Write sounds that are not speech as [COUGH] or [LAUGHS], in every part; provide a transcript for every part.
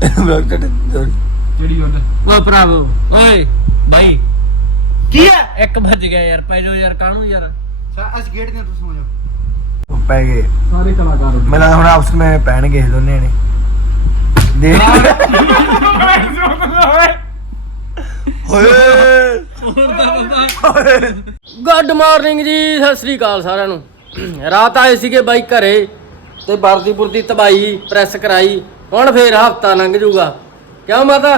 ਬਰਕਟ ਕਿਹੜੀ ਗੱਲ ਓ ਭਰਾਵੋ ਓਏ ਬਾਈ। ਕੀ ਹੈ? ਇੱਕ ਵੱਜ ਗਿਆ ਯਾਰ ਪੈ ਜਾਓ ਯਾਰ ਕਾਹਨੂੰ ਯਾਰ? ਅਸੀਂ ਗੇਟ ਦੀਆਂ ਤੁਸੀਂ ਸੌ ਜਾਓ। ਪੈ ਗਏ। ਸਾਰੇ ਕਲਾਕਾਰ ਉੱਠ ਮੈਨੂੰ ਲੱਗਦਾ ਹੁਣ ਆਪਸ ਵਿੱਚ ਪੈਣਗੇ ਇਹ ਦੋਨੇ ਨੇ ਦੇਖ। ਓਏ। ਗੁੱਡ ਮਾਰਨਿੰਗ ਜੀ ਸਤਿ ਸ੍ਰੀ ਅਕਾਲ ਸਾਰਿਆਂ ਨੂੰ। ਰਾਤ ਆਏ ਸੀਗੇ ਬਾਈ ਘਰੇ ਤੇ ਵਰਦੀ ਪੁਰਦੀ ਤਬਾਈ ਪ੍ਰੈਸ ਕਰਾਈ। ਹੁਣ ਫੇਰ ਹਫਤਾ ਲੰਘ ਜਾਊਗਾ ਕਿਉਂ ਮਾਤਾ?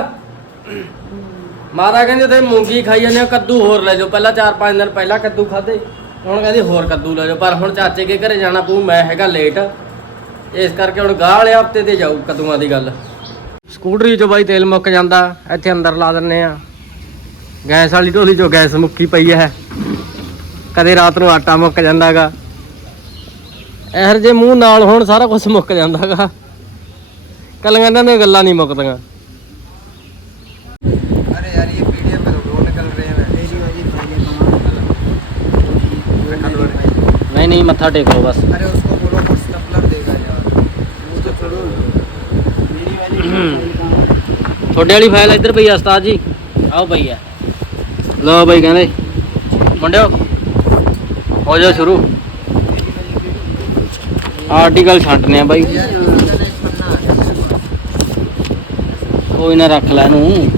ਮਾਤਾ ਕਹਿੰਦੇ ਤੇ ਮੂੰਗੀ ਖਾਈ ਜਾਂਦੇ ਆ ਕੱਦੂ ਹੋਰ ਲੈ ਜਾਓ। ਪਹਿਲਾਂ 4-5 ਦਿਨ ਪਹਿਲਾਂ ਕੱਦੂ ਖਾਦੇ ਹੁਣ ਕਹਿੰਦੀ ਹੋਰ ਕੱਦੂ ਲੈ ਜਾਓ। ਪਰ ਹੁਣ ਚਾਚੇ ਕੇ ਘਰੇ ਜਾਣਾ ਪਊ, ਮੈਂ ਹੈਗਾ ਲੇਟ ਇਸ ਕਰਕੇ ਹੁਣ ਗਾਹ ਵਾਲੇ ਹਫ਼ਤੇ ਤੇ ਜਾਊ ਕੱਦੂਆਂ ਦੀ ਗੱਲ। ਸਕੂਟਰੀ 'ਚੋਂ ਬਾਈ ਤੇਲ ਮੁੱਕ ਜਾਂਦਾ, ਇੱਥੇ ਅੰਦਰ ਲਾ ਦਿੰਨੇ ਆ। ਗੈਸ ਵਾਲੀ ਢੋਲੀ 'ਚੋਂ ਗੈਸ ਮੁੱਕੀ ਪਈ ਹੈ। ਕਦੇ ਰਾਤ ਨੂੰ ਆਟਾ ਮੁੱਕ ਜਾਂਦਾਗਾ। ਇਹਰ ਜੇ ਮੂੰਹ ਨਾਲ ਹੁਣ ਸਾਰਾ ਕੁਝ ਮੁੱਕ ਜਾਂਦਾਗਾ। ਕੱਲੀਆਂ ਇਹਨਾਂ ਦੀਆਂ ਗੱਲਾਂ ਨਹੀਂ ਮੁੱਕਦੀਆਂ अरे यार ये पीडीएफ में तो निकल रहे हैं ਨਹੀਂ ਨਹੀਂ ਮੱਥਾ ਟੇਕ ਲਓ ਬਸ अरे उसको बोलो कुछ स्टपलर देगा यार वो तो छोड़ो मेरी वाली ਤੁਹਾਡੇ ਵਾਲੀ ਫਾਈਲ ਇੱਧਰ ਪਈ ਆ ਉਸਤਾਦ ਜੀ ਆਓ ਪਈ ਆ ਲਓ ਬਈ ਕਹਿੰਦੇ ਮੁੰਡਿਓ ਹੋ ਜਾ ਸ਼ੁਰੂ ਆਰਟੀਕਲ ਛੱਡਨੇ ਆ ਬਾਈ ਕੋਈ ਨਾ ਰੱਖ ਲੈ ਇਹਨੂੰ।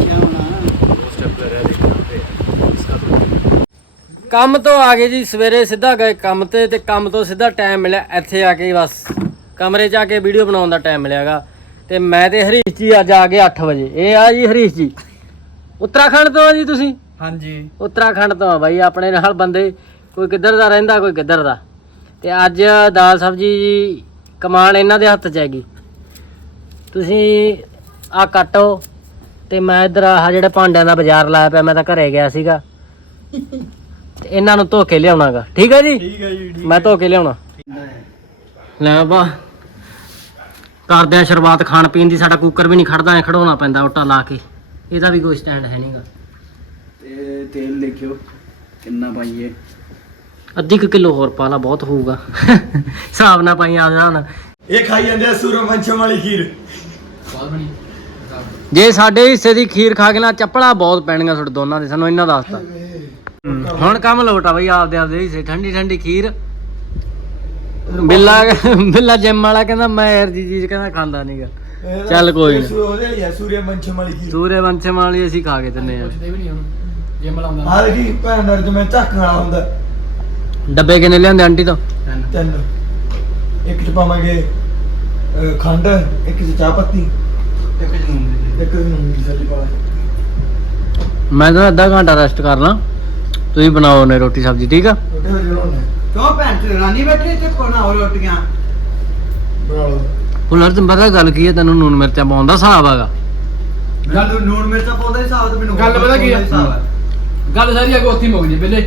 ਕੰਮ ਤੋਂ ਆ ਗਏ ਜੀ ਸਵੇਰੇ ਸਿੱਧਾ ਗਏ ਕੰਮ ਤੇ ਤੇ ਕੰਮ ਤੋਂ ਸਿੱਧਾ ਟਾਈਮ ਮਿਲਿਆ ਇੱਥੇ ਆ ਕੇ ਬਸ। ਕਮਰੇ 'ਚ ਆ ਕੇ ਵੀਡੀਓ ਬਣਾਉਣ ਦਾ ਟਾਈਮ ਮਿਲਿਆਗਾ ਤੇ ਮੈਂ ਤੇ ਹਰੀਸ਼ ਜੀ ਅੱਜ ਆ ਗਏ 8 ਵਜੇ। ਇਹ ਆ ਜੀ ਹਰੀਸ਼ ਜੀ। ਉੱਤਰਾਖੰਡ ਤੋਂ ਆ ਜੀ ਤੁਸੀਂ? हाँ जी ਉੱਤਰਾਖੰਡ ਤੋਂ ਆ ਬਾਈ ਆਪਣੇ ਨਾਲ ਬੰਦੇ ਕੋਈ ਕਿੱਧਰ ਦਾ ਰਹਿੰਦਾ ਕੋਈ ਕਿੱਧਰ ਦਾ। ਤੇ ਅੱਜ ਦਾਲ ਸਬਜੀ ਜੀ ਕਮਾਨ ਇਹਨਾਂ ਦੇ ਹੱਥ 'ਚ ਹੈਗੀ। ਤੁਸੀਂ ਆ ਕੱਟੋ ਤੇ ਮੈਂ ਇਧਰ ਆਹ ਜਿਹੜਾ ਭਾਂਡਿਆਂ ਦਾ ਬਾਜ਼ਾਰ ਲਾਇਆ ਪਿਆ ਮੈਂ ਤਾਂ ਘਰੇ ਗਿਆ ਸੀਗਾ। ਤੇ ਇਹਨਾਂ ਨੂੰ ਧੋ ਲਿਆਉਣਾਗਾ। ਠੀਕ ਹੈ ਜੀ? ਠੀਕ ਹੈ ਜੀ ਮੈਂ ਧੋ ਲਿਆਉਣਾ। ਲੈ ਬਾ ਕਰਦੇ ਆ ਸ਼ੁਰੂਆਤ ਖਾਣ ਪੀਣ ਦੀ ਸਾਡਾ ਕੁੱਕਰ ਵੀ ਨਹੀਂ ਖੜਦਾ ਐ ਖੜਾਉਣਾ ਪੈਂਦਾ ਓਟਾ ਲਾ ਕੇ। ਇਹਦਾ ਵੀ ਕੋਈ ਸਟੈਂਡ ਹੈ ਨਹੀਂਗਾ। ਤੇ ਤੇਲ ਦੇਖਿਓ ਕਿੰਨਾ ਪਾਈਏ। ਅੱਧੀ ਕੁ ਕਿਲੋ ਹੋਰ ਪਾ ਲਾ ਬਹੁਤ ਹੋਊਗਾ। ਹਿਸਾਬ ਨਾਲ ਪਾਈ ਆ ਜਾਣਾ ਇਹ ਖਾਈ ਜਾਂਦੇ ਸੂਰਮੰਚਮ ਵਾਲੀ ਖੀਰ। ਬਹੁਤ ਬਣੀ। ਜੇ ਸਾਡੇ ਹਿੱਸੇ ਦੀ ਖੀਰ ਖਾ ਕੇ ਨਾ ਚੱਪਲਾਂ ਬਹੁਤ ਪੈਣੀਆਂ ਤੁਹਾਡੇ ਦੋਨਾਂ ਦੇ ਸਾਨੂੰ ਇਹਨਾਂ ਦੱਸਤਾ। ਹੁਣ ਕੰਮ ਲੋਟਾ ਬਈ ਆਪਦੇ ਆਪਦੇ ਹਿੱਸੇ ਠੰਡੀ ਠੰਡੀ ਖੀਰ। ਬਿੱਲਾ ਬਿੱਲਾ ਜਿਮ ਵਾਲਾ ਕਹਿੰਦਾ ਮੈਂ ਯਾਰ ਜੀ ਚੀਜ਼ ਕਹਿੰਦਾ ਖਾਂਦਾ ਨਹੀਂਗਾ ਚੱਲ ਕੋਈ ਨੀ। ਉਹਦੇ ਲਈ ਆ ਸੂਰਮੰਸ਼ਮ ਵਾਲੀ ਖੀਰ। ਸੂਰੇ ਵੰਸ਼ੇ ਵਾਲੀ ਅਸੀਂ ਖਾ ਕੇ ਦਿੰਨੇ ਆ। ਪੁੱਛਦੇ ਵੀ ਨਹੀਂ ਹੁਣ ਜਿਮ ਲਾਉਂਦਾ ਆ ਦੇਖੀ ਭੈਣ ਦਾ ਜਿਵੇਂ ਝੱਕ ਵਾਲਾ ਹੁੰਦਾ। ਡੱਬੇ ਕਿੰਨੇ ਲਿਆਂਦੇ ਆਂਟੀ ਤੋਂ? ਤਿੰਨ। ਇੱਕ ਚ ਪਾਵਾਂਗੇ ਖੰਡ ਇੱਕ ਚ ਚਾਹ ਪੱਤੀ। ਇੱਕ ਜਨੂਨ ਇੱਕ ਦੀ ਪਾ। ਮੈਂ ਤਾਂ ਅੱਧਾ ਘੰਟਾ ਰੈਸਟ ਕਰਨਾ ਤੁਸੀਂ ਬਣਾਓ ਨੇ ਰੋਟੀ ਸਬਜ਼ੀ ਠੀਕ ਆ? ਰੋਟੀ ਹੋ ਜਾਣਾ ਕਿਉਂ ਭੈਣ ਤੇ ਰਾਨੀ ਬੈਠੀ ਇੱਥੇ ਕੋਣਾ ਹੋ ਰੋਟੀਆਂ। ਬਣਾ ਲਓ। ਹੁਣ ਪਤਾ ਗੱਲ ਕੀ ਹੈ ਤੈਨੂੰ ਨੂਨ ਮਿਰਚਾਂ ਪਾਉਣ ਦਾ ਹਿਸਾਬ ਹੈਗਾ। ਗੱਲ ਨੂਣ ਮਿਰਚਾਂ ਪਾਉਂਦਾ ਹੀ ਹਿਸਾਬ ਤੇ ਮੈਨੂੰ ਗੱਲ ਪਤਾ ਕੀ ਆ? ਹਿਸਾਬ ਹੈ। ਗੱਲ ਸਾਰੀ ਅੱਗੇ ਉੱਥੇ ਹੀ ਮੁੱਕ ਜੇ ਪਹਿਲੇ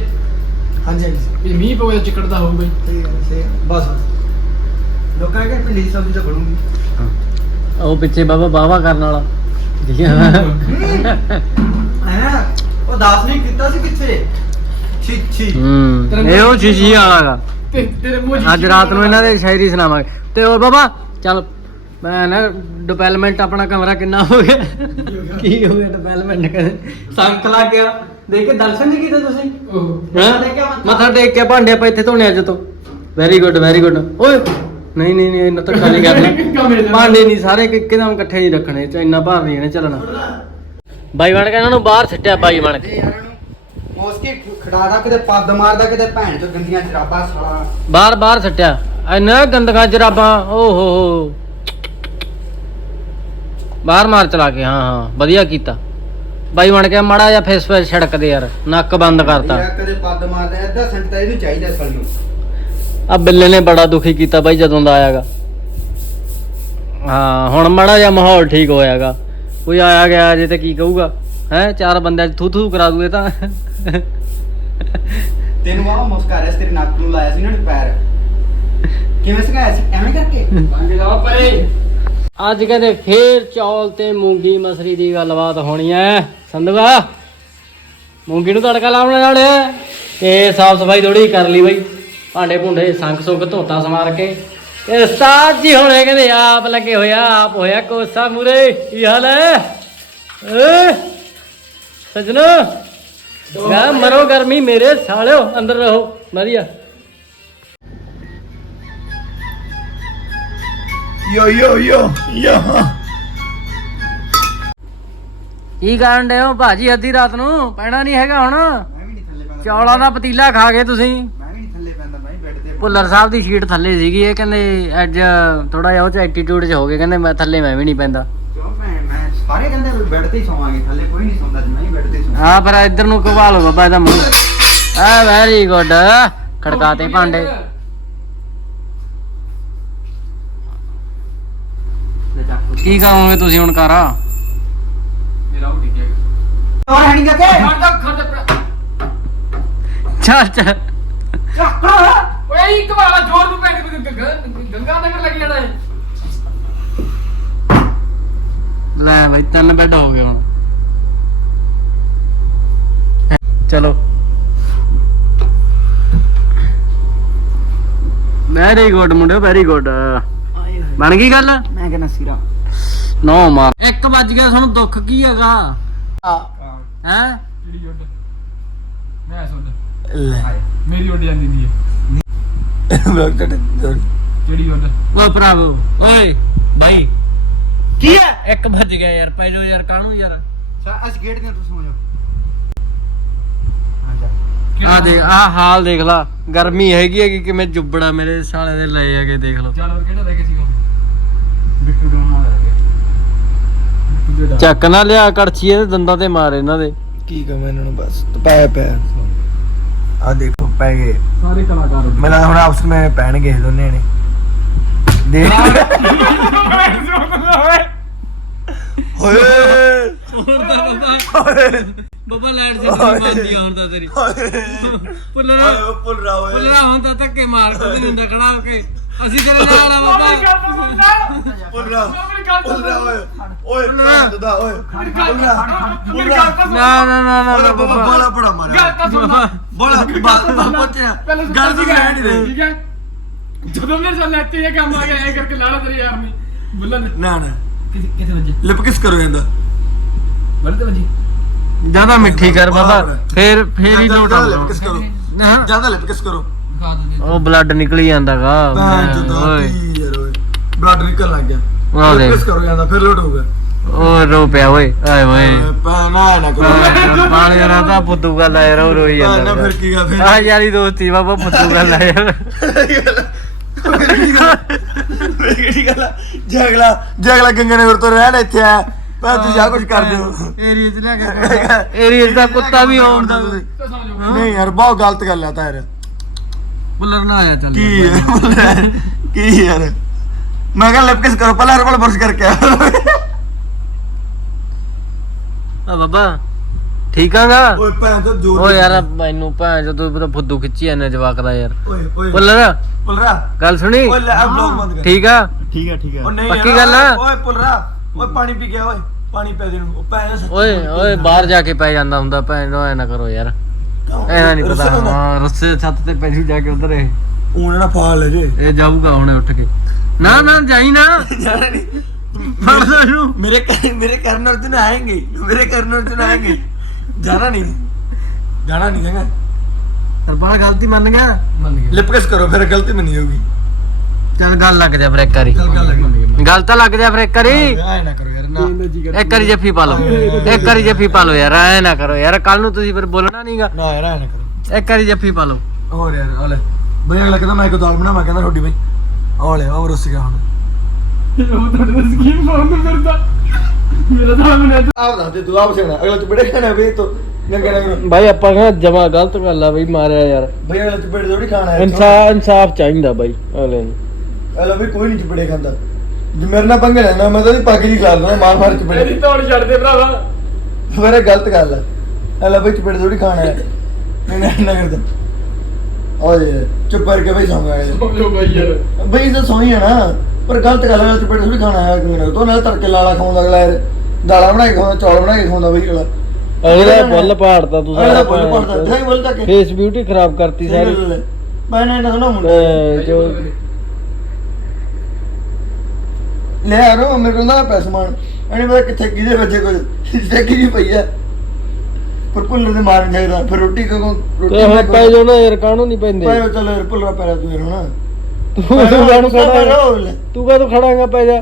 ਹਾਂਜੀ ਹਾਂਜੀ। ਇਹ ਮੀਂਹ ਪਵੇ ਚਿੱਕੜ ਦਾ ਹੋਊ ਬਈ ਠੀਕ ਹੈ ਸਹੀ ਹੈ। ਬਸ। ਬਸ। ਲੋਕਾਂ ਕਹਿੰਦੇ ਪਿੰਡੀ ਦੀ ਸਬਜ਼ੀ ਤਾਂ ਬਣੂਗੀ। ਉਹ ਪਿੱਛੇ ਬਾਬਾ ਬਾਵਾ ਕਰਨ ਵਾਲਾ। ਹੈ। ਹੈ ਉਹ ਦਾਸ ਨੇ ਕੀਤਾ ਸੀ ਕਿੱਥੇ ਛੀ ਛੀ। ਹੂੰ ਇਹ ਉਹ ਸ਼ੀਸ਼ੀ ਵਾਲਾਗਾ ਤੇ ਤੇਰੇ ਮੂੰਹ 'ਚ ਅੱਜ ਰਾਤ ਨੂੰ ਇਹਨਾਂ ਦੇ ਸ਼ਾਇਰੀ ਸੁਣਾਵਾਂਗੇ। ਤੇ ਹੋਰ ਬਾਬਾ ਚੱਲ ਮੈਂ ਨਾ ਡਿਵੈਲਪਮੈਂਟ ਆਪਣਾ ਕਮਰਾ ਕਿੰਨਾ ਹੋ ਗਿਆ? ਕੀ ਹੋ ਗਿਆ ਡਿਵੈਲਪਮੈਂਟ ਕਹਿੰਦੇ ਸੰਕ ਲੱਗ ਗਿਆ। ਦੇਖ ਕੇ ਦਰਸ਼ਨ ਨਹੀਂ ਕੀਤੇ ਤੁਸੀਂ? ਹੈਂ? ਮੱਥਾ ਟੇਕ ਕੇ ਭਾਂਡੇ ਆਪਾਂ ਇੱਥੇ ਧੋਣੇ ਅੱਜ ਤੋਂ। ਵੈਰੀ ਗੁੱਡ ਵੈਰੀ ਗੁੱਡ ਓਏ ਨਹੀਂ ਨਹੀਂ ਨਹੀਂ ਇਹਨਾਂ ਧੱਕਾ ਨਹੀਂ ਕਰਨਾ। [LAUGHS] ਭਾਂਡੇ ਨਹੀਂ ਸਾਰੇ ਇੱਕਦਮ ਇਕੱਠੇ ਨਹੀਂ ਰੱਖਣੇ ਚ ਇੰਨਾ ਭਾਰ ਨਹੀਂ ਇਹਨੇ ਚੱਲਣਾ। ਬਾਈ ਬਣ ਕੇ ਇਹਨਾਂ ਨੂੰ ਬਾਹਰ ਸਿੱਟਿਆ ਬਾਈ ਬਣ ਕੇ। ਮੋਸਕੀ ਖੜਾਦਾ ਕਿਤੇ ਪੱਦ ਮਾਰਦਾ ਕਿਤੇ ਭੈਣ ਚੋ ਗੰਦੀਆਂ ਜਰਾਬਾਂ ਸਾਲਾ। ਬਾਹਰ ਬਾਹਰ ਸਿੱਟਿਆ। ਇੰਨਾ ਗੰਦਗਾ ਜਰਾਬਾਂ ਓ ਹੋ ਹੋ। ਬਾਹਰ ਮਾਰ ਚਲਾ ਕੇ ਹਾਂ ਹਾਂ ਵਧੀਆ ਕੀਤਾ। ਬਾਈ ਬਣ ਕੇ ਮਾੜਾ ਜਿਹਾ ਫੇਸ ਫੇਸ ਛੜਕਦੇ ਯਾਰ ਨੱਕ ਬੰਦ ਕਰਤਾ। ਕਦੇ ਪੱਦ ਮਾਰਦਾ ਅੱਧਾ ਸੈਂਟ ਇਹਨੂੰ ਚਾਹੀਦਾ ਸਾਲ ਨੂੰ। ਆ ਬਿੱਲੇ ਨੇ ਬੜਾ ਦੁਖੀ ਕੀਤਾ ਬਾਈ ਜਦੋਂ ਦਾ ਆਇਆਗਾ। ਹਾਂ ਹੁਣ ਮਾੜਾ ਜਿਹਾ ਮਾਹੌਲ ਠੀਕ ਹੋਇਆਗਾ। ਕੋਈ ਆਇਆ ਗਿਆ ਜੇ ਤੇ ਕੀ ਕਹੂਗਾ? ਹੈ ਚਾਰ ਬੰਦਿਆਂ ਚ ਥੂ ਥੂ ਕਰਾ ਦੂਏ ਤਾਂ। ਤੈਨੂੰ ਆਹ ਮੁਸਕਾਰਿਆ ਸੀ ਤੇਰੇ ਨੱਕ ਨੂੰ ਲਾਇਆ ਸੀ ਨਾ ਉਹਨੇ ਪੈਰ। ਕਿਵੇਂ ਸਿਖਾਇਆ ਸੀ? ਐਵੇਂ ਕਰਕੇ? ਬੰਦ ਜਾ ਪਰੇ। ਅੱਜ ਕਹਿੰਦੇ ਫੇਰ ਚੌਲ ਤੇ ਮੂੰਗੀ ਮਸਰੀ ਦੀ ਗੱਲਬਾਤ ਹੋਣੀ ਐ। ਸੰਧਵਾ ਮੂੰਗੀ ਨੂੰ ਤੜਕਾ ਲਾਉਣ ਨਾਲ ਤੇ ਸਾਫ਼ ਸਫ਼ਾਈ ਥੋੜੀ ਕਰ ਲਈ ਬਈ। ਭਾਂਡੇ ਭੁੰਡੇ ਸੰਖ ਸੁੰਖ ਧੋਤਾ ਸਮਾਰ ਕੇ। ਇਹ ਉਸਤਾਦ ਜੀ ਹੁਣੇ ਕਹਿੰਦੇ ਆਪ ਲੱਗੇ ਹੋਇਆ ਆਪ ਹੋਇਆ ਕੋਸਾ ਮੂਰੇ ਕੀ ਹਾਲ ਹੈ? ਏ ਸਜਣੋ ਗਾ ਮਰੋ ਗਰਮੀ ਮੇਰੇ ਸਾਲਿਓ ਅੰਦਰ ਰਹੋ ਵਧੀਆ। ਯੋ ਯੋ ਯੋ ਯੋ। ਕੀ ਕਰਨ ਦੇ ਹੋ ਭਾਜੀ ਅੱਧੀ ਰਾਤ ਨੂੰ? ਪੈਣਾ ਨਹੀਂ ਹੈਗਾ ਹੁਣ। ਚੌਲਾਂ ਦਾ ਪਤੀਲਾ ਖਾ ਗਏ ਤੁਸੀਂ ਮੈਂ ਵੀ ਨਹੀਂ ਥੱਲੇ ਪੈਂਦਾ ਮੈਂ ਬੈੱਡ ਤੇ ਭੁੱਲਰ ਸਾਹਿਬ ਦੀ ਸ਼ੀਟ ਥੱਲੇ ਸੀਗੀ ਇਹ ਕਹਿੰਦੇ ਅੱਜ ਥੋੜਾ ਜਿਹਾ ਉਹ ਚ ਐਟੀਟਿਊਡ ਚ ਹੋ ਗਏ ਕਹਿੰਦੇ ਮੈਂ ਥੱਲੇ ਮੈਂ ਵੀ ਨਹੀਂ ਪੈਂਦਾ। ਕਿਉਂ ਮੈਂ ਮੈਂ ਸਾਰੇ ਕਹਿੰਦੇ ਵੀ ਬੈੱਡ ਤੇ ਹੀ ਸੌਵਾਂਗੇ ਥੱਲੇ ਕੋਈ ਨਹੀਂ ਸੌਂਦਾ ਮੈਂ ਹੀ ਬੈੱਡ ਤੇ ਹੀ ਫਿਰ ਇੱਧਰ ਨੂੰ ਘਵਾ ਲਓ ਬਾਬਾ ਇਹਦਾ ਮੂੰਹ। ਆ ਵੈਰੀ ਗੁੱਡ ਖੜਕਾਤੇ ਭਾਂਡੇ। ਕੀ ਕਰੋਗੇ ਤੁਸੀਂ ਹੁਣ ਘਰ ਮੇਰਾ ਉਹ ਠੀਕ ਹੈ ਹੋਰ ਹੈ ਨਹੀਂ ਚੱਲ ਚੱਲ ਓਏ ਇੱਕ ਵਾਲਾ ਜ਼ੋਰ ਨੂੰ ਪੈਣ ਗੰਗਾ ਨਗਰ ਲੱਗ ਜਾਣਾ ਹੈ ਲੈ ਬਈ ਤਿੰਨ ਬੈੱਡ ਹੋ ਗਏ ਹੁਣ। ਚਲੋ। ਵੈਰੀ ਗੁੱਡ ਮੁੰਡੇ ਵੈਰੀ ਗੁੱਡ ਬਣ ਗਈ ਗੱਲ? ਮੈਂ ਕਹਿੰਦਾ ਸਿਰਾ। ਨੋ ਮਾਰ। 1 ਵੱਜ ਗਿਆ ਤੁਹਾਨੂੰ ਦੁੱਖ ਕੀ ਹੈਗਾ? ਹੈ? ਕਿਹੜੀ ਜੁੱਡ ਮੈਂ ਸੁਣ। ਲੈ। ਮੇਰੀ ਉੱਡ ਜਾਂਦੀ ਦੀ ਹੈ। ਵਕਤ ਕਿਹੜੀ ਓ ਭਰਾਵੋ ਓਏ ਬਾਈ। ਕੀ ਹੈ? 1 ਵੱਜ ਗਿਆ ਯਾਰ ਪੈ ਜਾਓ ਯਾਰ ਕਾਹਨੂੰ ਯਾਰ? ਅਸ ਗੇਟ ਦੇ ਤੂੰ ਸੌਂ ਜਾ। ਆ ਦੇਖ ਆ ਹਾਲ ਦੇਖ ਲਾ। ਗਰਮੀ ਹੈਗੀ ਹੈ ਕਿ ਕਿਵੇਂ ਜੁੱਬੜਾ ਮੇਰੇ ਸਾਲੇ ਦੇ ਲਏ ਹੈਗੇ ਦੇਖ ਲਓ ਚੱਲ ਹੋਰ ਕਿਹੜਾ ਰਹਿ ਗਿਆ ਸੀਗਾ? ਬਿੱਟੂ ਦਾ ਦਾ ਚੱਕ ਨਾ ਲਿਆ ਕੜਛੀ ਇਹਦੇ ਦੰਦਾਂ ਤੇ ਮਾਰ ਇਹਨਾਂ ਦੇ। ਕੀ ਕਹਾਂ ਇਹਨਾਂ ਨੂੰ ਬਸ ਪੈ ਪੈ। ਆ ਦੇਖੋ ਪੈ ਗਏ। ਸਾਰੇ ਕਲਾਕਾਰ ਮੈਨੂੰ ਲੱਗਦਾ ਹੁਣ ਆਪਸ ਵਿੱਚ ਪੈਣਗੇ ਦੋਨੇ ਨੇ [LAUGHS] ਬੱਬਾ। ਲਾਈਟ ਬੰਦੀ ਤੇਰੀ। ਪੁੱਲਰਾ ਓਏ ਪੁੱਲਰਾ ਧੱਕੇ ਮਾਰ ਕੇ ਖੜਾ ਹੋ ਕੇ। ਅਸੀਂ ਤੇਰੇ ਨਾਲ ਆ ਬਾਬਾ। ਓਏ। ਓਏ ਓਏ। ਰਾ ਨਾ ਨਾ ਨਾ ਨਾ ਓਏ ਬਾਬਾ ਬੱਬਾ। ਬੜਾ ਬੜਾ ਮਾਰਿਆ। ਗੱਲ। ਬੜਾ ਬਾਬਾ ਪਹੁੰਚਿਆ। ਠੀਕ ਹੈ? ਜਦੋਂ ਮੇਰੇ ਸਾਲ ਲੈਤੇ ਇਹ ਕੰਮ ਆ ਗਿਆ ਐ ਕਰਕੇ ਲਾਣਾ ਤੇਰੇ ਯਾਰ ਨੇ ਬੁੱਲਾ ਨੇ ਨਾ ਨਾ। ਕਿੱਥੇ ਕਿੱਥੇ ਵੱਜੇ? ਲਿਪ ਕਿਸ ਕਰੋ ਜਾਂਦਾ ਬੜੇ ਤੇ ਵੱਜੀ। ਜ਼ਿਆਦਾ ਮਿੱਠੀ ਕਰ ਬਾਬਾ ਫੇਰ ਫੇਰ ਹੀ ਲੋਟ ਲਿਪ ਕਿਸ ਕਰੋ? ਹਾਂ। ਜ਼ਿਆਦਾ ਲਿਪ ਕਿਸ ਕਰੋ? ਦੇ ਉਹ ਬਲੱਡ ਨਿਕਲੀ ਜਾਂਦਾਗਾ ਓਏ। ਬਲੱਡ ਨਿਕਲ ਲੱਗ ਗਿਆ। ਆਹ ਲਿਪ ਦੇਖ। ਕਿਸ ਕਰੋ ਜਾਂਦਾ ਫਿਰ ਲੋਟ ਹੋਊਗਾ। ਉਹ ਰੋ ਪਿਆ ਓਏ। ਆਏ ਓਏ ਭੈਣ ਨਾ ਨਾ ਕਰੋ। ਪਾਣੀ ਯਾਰ ਤਾਂ ਫੁੱਦੂ ਗੱਲ ਆ ਯਾਰ ਰੋਈ ਜਾਂਦਾ ਨਾ ਫਿਰ ਕੀ ਆ ਯਾਰੀ ਦੋਸਤੀ ਬਾਬਾ ਫੁੱਦੂ ਗੱਲ ਆ ਯਾਰ। ਕਿਹੜੀ ਗੱਲ ਆ? ਜਗਲਾ ਜਗਲਾ ਗੰਗਾ ਨਗਰ ਤੋਂ ਰਹਿਣ ਇੱਥੇ ਆ ਪਰ ਤੁਸੀਂ ਆ ਕੁਝ ਕਰਦੇ ਹੋ ਏਰੀਆ ਚ ਲੈ ਕੇ ਏਰੀਆ ਦਾ ਕੁੱਤਾ ਵੀ ਤਾਂ ਸਮਝੋ ਨਹੀਂ ਯਾਰ ਬਹੁਤ ਗਲਤ ਗੱਲ ਆ ਤਾਂ ਯਾਰ। ਬੁੱਲਰ ਨਾ ਆਇਆ ਚੱਲ। ਕੀ ਯਾਰ ਕੀ ਯਾਰ। ਮੈਂ ਕਿਹਾ ਲਿਪ ਕਿਸ ਕਰੋ ਪਹਿਲਾਂ ਹਰਬਲ ਬਰਸ਼ ਕਰਕੇ ਆ ਆ ਬਾਬਾ। ਠੀਕ ਆਂਗਾ ਓਏ ਭੈਣ ਤੋਂ ਜੋਰ ਓ ਯਾਰ ਮੈਨੂੰ ਭੈਣ ਜੋ ਤੂੰ ਪਤਾ ਫੁੱਦੂ ਖਿੱਚੀ ਐ ਜਵਾਕ ਦਾ ਯਾਰ। ਓਏ ਓਏ। ਪੁੱਲਰਾ ਗੱਲ ਸੁਣੀ? ਓਏ ਲੈ ਬਲੌਗ ਬੰਦ ਕਰ। ਠੀਕ ਆ? ਠੀਕ ਆ ਠੀਕ ਆ। ਪੱਕੀ ਗੱਲ ਆ? ਓਏ ਪੁੱਲਰਾ ਓਏ ਪਾਣੀ ਪੀ ਗਿਆ ਓਏ। ਪਾਣੀ ਪੈ ਦੇ ਨੂੰ ਭੈਣ ਓਏ ਓਏ ਬਾਹਰ ਜਾ ਕੇ ਪੈ ਜਾਂਦਾ ਹੁੰਦਾ ਭੈਣ ਨੂੰ ਐ ਕਰੋ ਯਾਰ। ਐ ਨਹੀਂ ਪਤਾ। ਹਾਂ ਰਸਤੇ ਛੱਤ ਤੇ ਪੈ ਜਾ ਕੇ ਉਧਰ ਇਹ। ਹੁਣ ਨਾ ਪਾ ਲੈ ਜੇ। ਇਹ ਜਾਊਗਾ ਹੁਣੇ ਉੱਠ ਕੇ। ਨਾ ਨਾ ਜਾਈ ਨਾ। ਫੜ ਲੈ ਮੇਰੇ ਮੇਰੇ ਕਰਨ ਅਰਜਨ ਆਏਗੇ ਮੇਰੇ ਕਰਨ ਅਰਜਨ ਆਏਗੇ ਜਾਣਾ ਨਹੀਂ। ਜਾਣਾ ਨਹੀਂ ਹੈਗਾ। ਰਬਾ ਗਲਤੀ ਮੰਨ ਗਿਆ? ਮੰਨ ਗਿਆ। ਲਿਪ ਕਰੋ ਫਿਰ ਗਲਤੀ ਮੰਨੀ ਹੋਊਗੀ ਚੱਲ ਗੱਲ ਲੱਗ ਜਾ ਫਿਰ ਗੱਲ ਤਾਂ ਲੱਗ ਜਾ ਫਿਰ ਇੱਕ ਵਾਰੀ। ਯਾਰ ਜੱਫੀ ਪਾ ਲਓ। ਇੱਕ ਵਾਰੀ ਜੱਫੀ ਪਾ ਲਓ ਯਾਰ ਐ ਨਾ ਕਰੋ ਯਾਰ। ਕੱਲ ਨੂੰ ਤੁਸੀਂ ਫਿਰ ਬੋਲਣਾ ਨਹੀਂਗਾ ਨਾ ਯਾਰ ਐ ਨਾ ਕਰੋ। ਇੱਕ ਵਾਰੀ ਜੱਫੀ ਪਾ ਲਓ। ਹੋਰ ਯਾਰ ਹਲੇ ਬਈ ਅਗਲਾ ਮੈਂ ਕੋ ਦਾਲ ਬਣਾਵਾਂ ਕਹਿੰਦਾ ਰੋਟੀ ਬਈ। ਹੌਲੇ ਹੋਰ ਉਸ ਗਿਆ ਉਹ ਤੁਹਾਡੇ ਸਕੀਮ ਫੋਨ ਕਰਦਾ ਮੇਰਾ ਆਪਾਂ ਕਹਾਂ ਜਮਾ ਗਲਤ ਗੱਲ ਆ ਬਈ ਮਾਰਿਆ ਯਾਰ। ਬਈ ਅਗਲਾ ਚਪੇੜੇ ਥੋੜੀ ਖਾਣਾ ਹੈ ਇਨਸਾਫ ਇਨਸਾਫ ਚਾਹੀਦਾ ਬਾਈ ਅਗਲੇ ਨੂੰ। ਅਗਲਾ ਵੀ ਕੋਈ ਨਹੀਂ ਚਪੇੜੇ ਖਾਂਦਾ। ਜੇ ਮੇਰੇ ਨਾਲ ਪੰਗੇ ਲੈਣਾ ਮੈਂ ਤਾਂ ਪੱਗ ਜੀ ਖਾ ਦਣਾ ਮਾਰ ਮਾਰ ਚਪੇੜੇ। ਮੇਰੀ ਤੋੜ ਛੱਡ ਦੇ ਭਰਾਵਾ। ਮੇਰੇ ਗਲਤ ਗੱਲ ਆ। ਅਗਲਾ ਬਈ ਚਪੇੜੇ ਥੋੜੀ ਖਾਣਾ ਹੈ। ਨਹੀਂ ਨਾ ਕਰਦਾ। ਓਏ ਚੁੱਪ ਕਰਕੇ ਬਈ ਸੌਂ ਗਿਆ ਬਈ ਯਾਰ। ਤਾਂ ਸੌਂ ਹੀ ਆ ਨਾ ਪਰ ਗਲਤ ਗੱਲ ਆ ਚਪੇੜੇ ਥੋੜੀ ਖਾਣਾ ਹੈ ਤੂੰ ਨਾ ਤੜਕੇ ਲਾਲਾ ਖਾਉਂਦਾ ਅਗਲਾ ਯਾਰ। ਦਾਲਾਂ ਬਣਾ ਕੇ ਚੌਲ ਬਣਾਈ ਕੇ ਬਈ ਅਗਲਾ। ਅਗਲਾ ਬੁੱਲ ਪਾੜਦਾ ਤੂੰ ਅਗਲਾ ਬੁੱਲ ਪਾੜਦਾ ਢਾਈ ਬੁੱਲ ਤੱਕ ਫੇਸ ਬਿਊਟੀ ਖਰਾਬ ਕਰਤੀ ਸਾਰੀ। ਮੈਂ ਨਾ ਸੁਣਾ ਮੁੰਡਾ ਜੋ ਲੈ ਆ ਰੋ ਮੇਰੇ ਕੋਲ ਨਾ ਪੈਸਾ ਮਾਨ ਇਹਨੇ ਪਤਾ ਕਿੱਥੇ ਕਿਹਦੇ ਬੱਚੇ ਕੋਲ ਦੇਖੀ ਨਹੀਂ ਪਈ ਆ। ਪਰ ਭੁੱਲਰ ਦੇ ਮਾਰਨ ਜਾਈਦਾ ਫਿਰ ਰੋਟੀ ਕਦੋਂ ਰੋਟੀ ਤੇ ਪੈ ਜੋ ਨਾ ਯਾਰ ਕਾਹਨੂੰ ਨਹੀਂ ਪੈਂਦੇ? ਪੈ ਚੱਲ ਯਾਰ ਭੁੱਲਰਾ ਪੈਰਾ ਤੂੰ ਯਾਰ ਹਣਾ। ਤੂੰ ਕਾਹਨੂੰ ਖੜਾ ਤੂੰ ਕਾਹਨੂੰ ਖੜਾਂਗਾ ਪੈ ਜਾ।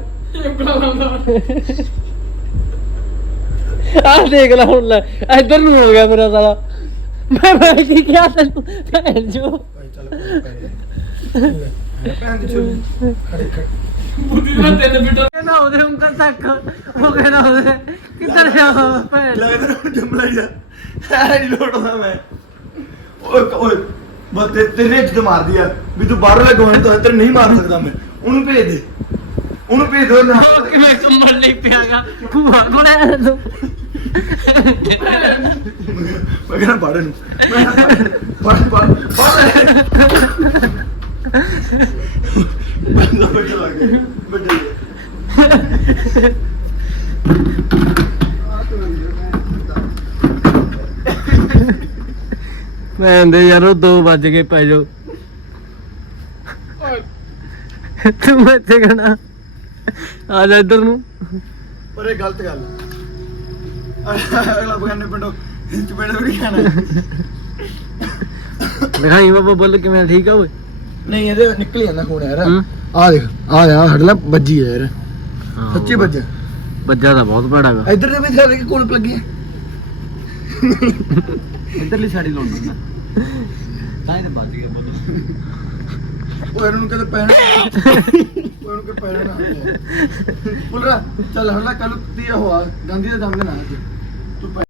ਆਹ ਦੇਖ ਲੈ ਹੁਣ ਲੈ ਇੱਧਰ ਨੂੰ ਹੋ ਗਿਆ ਮੇਰਾ ਸਾਲਾ। ਮੈਂ ਮੈਂ ਕੀ ਕਿਹਾ ਤੈਨੂੰ? ਭੈਣ ਜੋ ਭਾਈ ਚੱਲ ਕੋਈ ਜਾ। ਭੈਣ ਦੀ ਛੋਲੀ ਖੜੇ ਖੜੇ ਬੁੱਧੀ ਦਾ ਤਿੰਨ ਬਿੱਟਾ ਕਹਿੰਦਾ ਉਹਦੇ ਉਂਗਲ ਤੱਕ। ਉਹ ਕਹਿੰਦਾ ਉਹਦੇ ਕਿੱਧਰ ਜਾਵਾਂ ਭੈਣ? ਲੱਗਦਾ ਜੰਮਲਾ ਹੀ ਆ ਹੈ ਨਹੀਂ ਲੋੜਦਾ ਮੈਂ। ਓਏ ਓਏ ਬਸ ਤੇ ਤੇਰੇ ਚ ਤੇ ਮਾਰਦੀ ਆ। ਵੀ ਤੂੰ ਬਾਹਰ ਲੱਗਵਾਂ ਤਾਂ ਇੱਧਰ ਨਹੀਂ ਮਾਰ ਸਕਦਾ ਮੈਂ। ਉਹਨੂੰ ਭੇਜ ਦੇ। ਉਹਨੂੰ ਭੇਜ ਦੋ ਨਾ ਉਹ ਕਿਵੇਂ ਕੰਮਣ ਨਹੀਂ ਪਿਆਗਾ। ਭੂਆ ਕੋਲੇ ਤੂੰ ਮੈਂ ਮੈਂ ਦੇ ਯਾਰ ਉਹ 2 ਵੱਜ ਕੇ ਪੈ ਜਾਓ। ਤੂੰ ਇੱਥੇ ਕਹਣਾ। ਆ ਜਾ ਇੱਧਰ ਨੂੰ। ਪਰ ਇਹ ਗਲਤ ਗੱਲ ਆ। ਅਗਲਾ ਬਗਾਨੇ ਪਿੰਡੋਂ ਚਪੇੜੇ ਥੋੜੀ ਖਾਣਾ। ਦਿਖਾਈ ਬਾਬਾ ਬੁੱਲ ਕਿਵੇਂ ਠੀਕ ਆ ਓਏ? ਨਹੀਂ ਇਹਦੇ ਨਿਕਲ ਜਾਂਦਾ ਖੂਨ ਯਾਰ। ਹੂੰ। ਆ ਦੇਖ ਆ ਜਾ ਸਾਡੇ ਨਾਲ ਵੱਜੀ ਆ ਯਾਰ। ਸੱਚੀ ਵੱਜਿਆ। ਬੱਜਾ ਤਾਂ ਬਹੁਤ ਭੜਾ ਗਾ। ਇੱਧਰ ਦੇ ਵੀ ਸਾਰੇ ਕਿ ਕੋਲ ਲੱਗੀ ਇਧਰਲੀ ਹੀ ਲਾਉਣਾ ਤਾਂ ਇਹ ਵੱਜ ਗਿਆ ਬੋਲ ਉਹ ਇਹਨੂੰ ਕਦੇ ਪੈਣਾ ਉਹ ਇਹਨੂੰ ਕਦੇ ਪੈਣਾ ਨਾ। ਬੁਲਰਾ ਚੱਲ ਹਲਾ ਕੱਲ ਤੀ ਹੋਆ। ਗਾਂਧੀ ਦਾ ਜਨਮ ਦੇ ਨਾਲ ਤੂੰ ਪੈ-